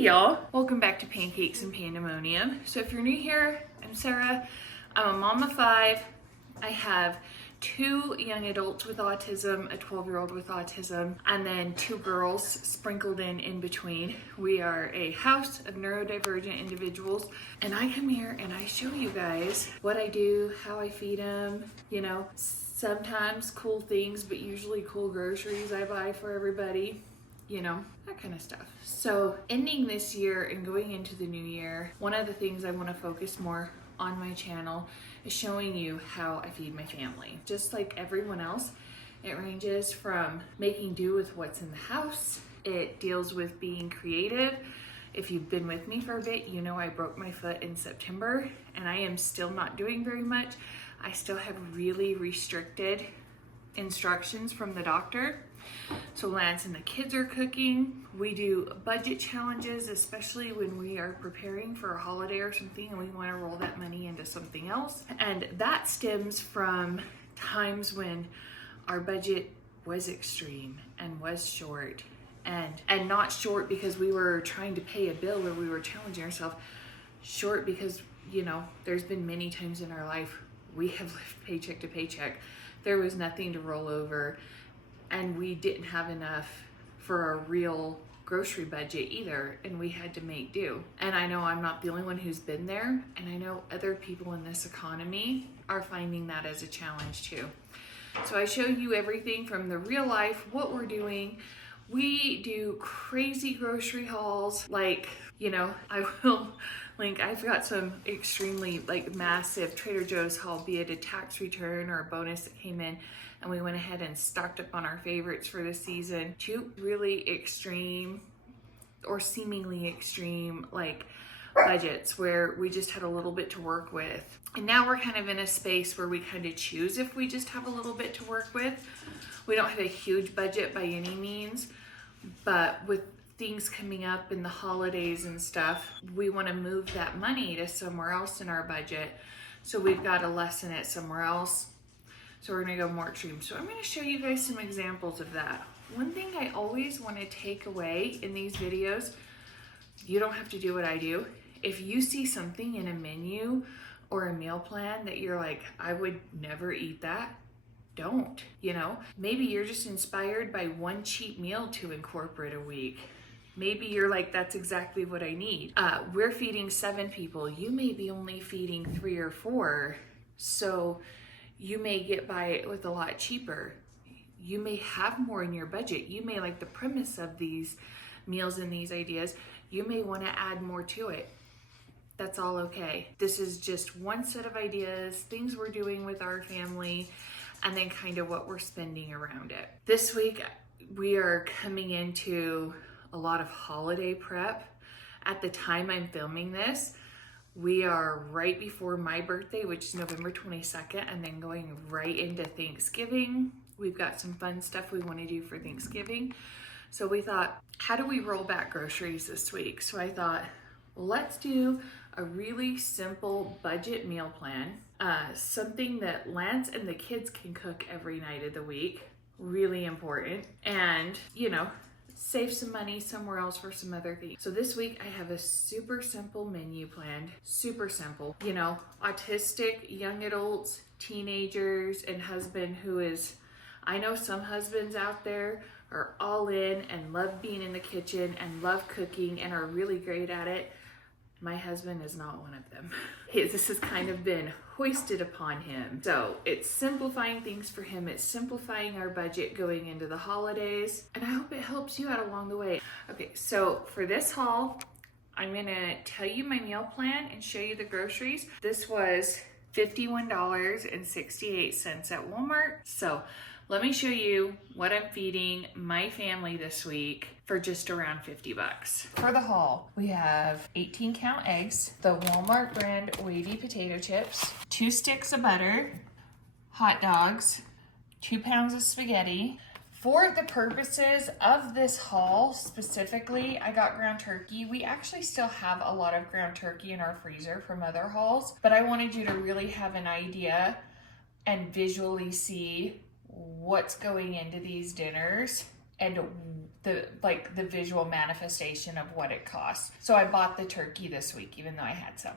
Hey y'all, welcome back to Pancakes and Pandemonium. So if you're new here, I'm Sarah. I'm a mom of 5. I have 2 young adults with autism, a 12-year-old with autism, and then 2 girls sprinkled in between. We are a house of neurodivergent individuals, and I come here and I show you guys what I do, how I feed them, you know, sometimes cool things, but usually cool groceries I buy for everybody. You know, that kind of stuff. So ending this year and going into the new year, one of the things I want to focus more on my channel is showing you how I feed my family. Just like everyone else, it ranges from making do with what's in the house. It deals with being creative. If you've been with me for a bit, you know I broke my foot in September and I am still not doing very much. I still have really restricted instructions from the doctor. So Lance and the kids are cooking. We do budget challenges, especially when we are preparing for a holiday or something and we want to roll that money into something else. And that stems from times when our budget was extreme and was short, and not short because we were trying to pay a bill or we were challenging ourselves. Short because, you know, there's been many times in our life we have lived paycheck to paycheck. There was nothing to roll over, and we didn't have enough for a real grocery budget either, and we had to make do. And I know I'm not the only one who's been there, and I know other people in this economy are finding that as a challenge too. So I show you everything from the real life, what we're doing. We do crazy grocery hauls, like, you know, I will link, I've got some extremely like massive Trader Joe's haul, be it a tax return or a bonus that came in, and we went ahead and stocked up on our favorites for the season. 2 really extreme or seemingly extreme like budgets where we just had a little bit to work with. And now we're kind of in a space where we kind of choose if we just have a little bit to work with. We don't have a huge budget by any means, but with things coming up in the holidays and stuff, we want to move that money to somewhere else in our budget. So we've got to lessen it somewhere else. So we're going to go more extreme. So I'm going to show you guys some examples of that. One thing I always want to take away in these videos, you don't have to do what I do. If you see something in a menu or a meal plan that you're like, I would never eat that, don't, you know? Maybe you're just inspired by one cheap meal to incorporate a week. Maybe you're like, that's exactly what I need. We're feeding 7 people. You may be only feeding 3 or 4. So you may get by with a lot cheaper. You may have more in your budget. You may like the premise of these meals and these ideas. You may want to add more to it. That's all okay. This is just one set of ideas, things we're doing with our family, and then kind of what we're spending around it. This week, we are coming into a lot of holiday prep. At the time I'm filming this, we are right before my birthday, which is November 22nd, and then going right into Thanksgiving. We've got some fun stuff we want to do for Thanksgiving. So we thought, how do we roll back groceries this week? So I thought, well, let's do a really simple budget meal plan, something that Lance and the kids can cook every night of the week, really important, and, you know, save some money somewhere else for some other things. So this week I have a super simple menu planned, super simple. You know, autistic, young adults, teenagers, and husband who is, I know some husbands out there are all in and love being in the kitchen and love cooking and are really great at it. My husband is not one of them. This has kind of been hoisted upon him. So it's simplifying things for him. It's simplifying our budget going into the holidays. And I hope it helps you out along the way. Okay, so for this haul, I'm gonna tell you my meal plan and show you the groceries. This was $51.68 at Walmart. So let me show you what I'm feeding my family this week for just around 50 bucks. For the haul, we have 18 count eggs, the Walmart brand wavy potato chips, 2 sticks of butter, hot dogs, 2 pounds of spaghetti. For the purposes of this haul specifically, I got ground turkey. We actually still have a lot of ground turkey in our freezer from other hauls, but I wanted you to really have an idea and visually see what's going into these dinners and the visual manifestation of what it costs. So I bought the turkey this week, even though I had some.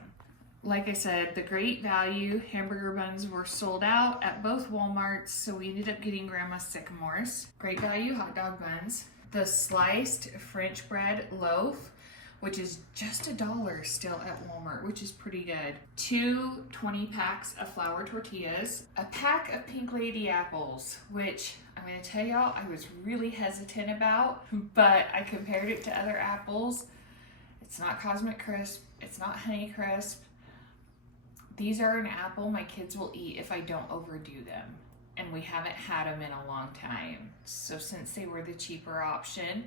Like I said, the Great Value hamburger buns were sold out at both Walmarts, so we ended up getting Grandma's Sycamores. Great Value hot dog buns. The sliced French bread loaf, which is just $1 still at Walmart, which is pretty good. 2 20-packs of flour tortillas. A pack of Pink Lady apples, which I'm gonna tell y'all I was really hesitant about, but I compared it to other apples. It's not Cosmic Crisp, it's not Honey Crisp. These are an apple my kids will eat if I don't overdo them. And we haven't had them in a long time. So since they were the cheaper option,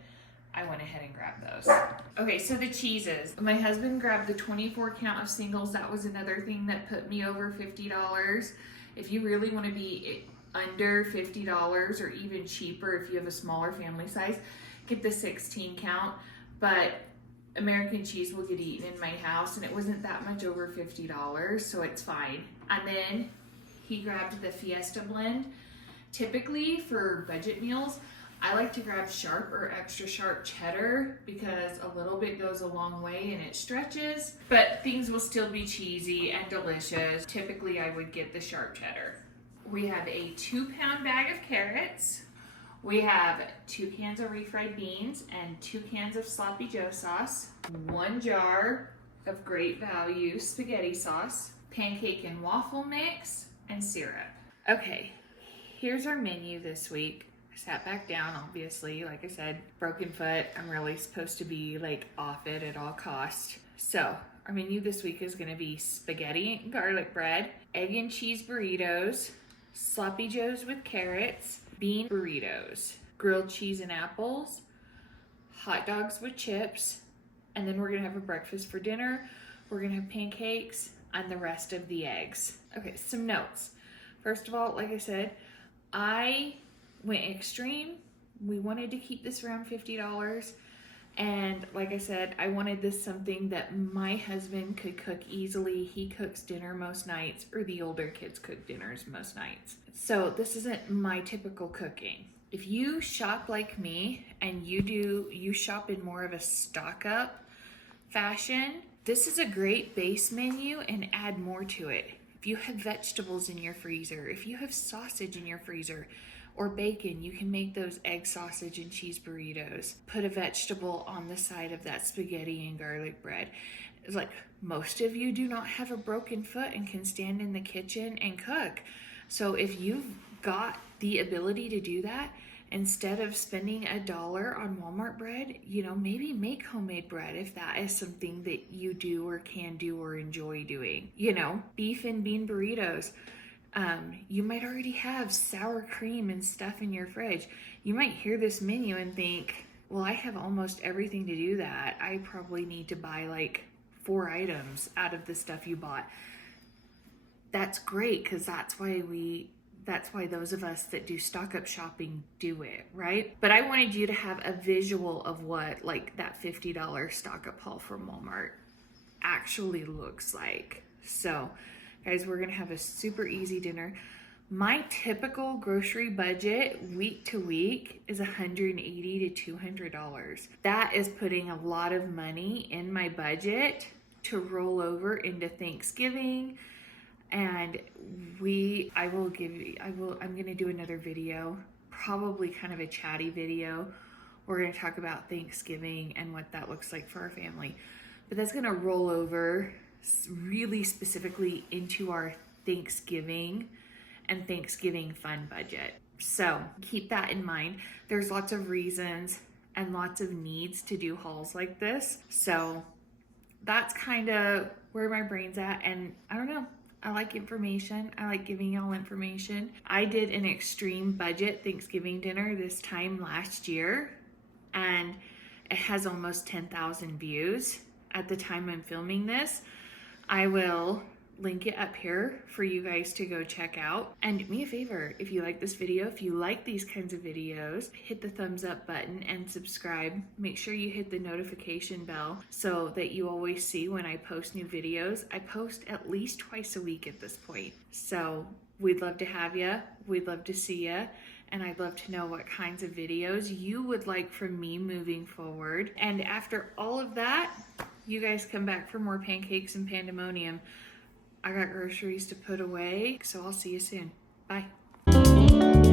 I went ahead and grabbed those. Okay, so the cheeses. My husband grabbed the 24 count of singles. That was another thing that put me over $50. If you really want to be under $50 or even cheaper if you have a smaller family size, get the 16 count. But American cheese will get eaten in my house, and it wasn't that much over $50, so it's fine. And then he grabbed the Fiesta blend. Typically for budget meals, I like to grab sharp or extra sharp cheddar because a little bit goes a long way and it stretches, but things will still be cheesy and delicious. Typically I would get the sharp cheddar. We have a 2-pound bag of carrots. We have 2 cans of refried beans and 2 cans of Sloppy Joe sauce, 1 jar of Great Value spaghetti sauce, pancake and waffle mix, and syrup. Okay, here's our menu this week. I sat back down, obviously, like I said, broken foot. I'm really supposed to be like off it at all costs. So our menu this week is gonna be spaghetti and garlic bread, egg and cheese burritos, Sloppy Joes with carrots, bean burritos, grilled cheese and apples, hot dogs with chips, and then we're gonna have a breakfast for dinner. We're gonna have pancakes and the rest of the eggs. Okay, some notes. First of all, like I said, I went extreme. We wanted to keep this around $50. And like I said, I wanted this something that my husband could cook easily. He cooks dinner most nights, or the older kids cook dinners most nights. So this isn't my typical cooking. If you shop like me and you shop in more of a stock up fashion, this is a great base menu and add more to it. If you have vegetables in your freezer, if you have sausage in your freezer, or bacon, you can make those egg sausage and cheese burritos. Put a vegetable on the side of that spaghetti and garlic bread. It's like most of you do not have a broken foot and can stand in the kitchen and cook. So if you've got the ability to do that, instead of spending $1 on Walmart bread, maybe make homemade bread if that is something that you do or can do or enjoy doing. Beef and bean burritos. You might already have sour cream and stuff in your fridge. You might hear this menu and think, well, I have almost everything to do that. I probably need to buy like 4 items out of the stuff you bought. That's great, because that's why those of us that do stock up shopping do it, right? But I wanted you to have a visual of what like that $50 stock up haul from Walmart actually looks like. So guys, we're gonna have a super easy dinner. My typical grocery budget week to week is $180 to $200. That is putting a lot of money in my budget to roll over into Thanksgiving. And I'm gonna do another video, probably kind of a chatty video. We're gonna talk about Thanksgiving and what that looks like for our family. But that's gonna roll over really specifically into our Thanksgiving and Thanksgiving fund budget. So keep that in mind. There's lots of reasons and lots of needs to do hauls like this. So that's kind of where my brain's at. And I don't know, I like information. I like giving y'all information. I did an extreme budget Thanksgiving dinner this time last year, and it has almost 10,000 views at the time I'm filming this. I will link it up here for you guys to go check out. And do me a favor, if you like this video, if you like these kinds of videos, hit the thumbs up button and subscribe. Make sure you hit the notification bell so that you always see when I post new videos. I post at least twice a week at this point. So we'd love to have you. We'd love to see you. and I'd love to know what kinds of videos you would like from me moving forward. And after all of that, you guys come back for more Pancakes and Pandemonium. I got groceries to put away, so I'll see you soon. Bye.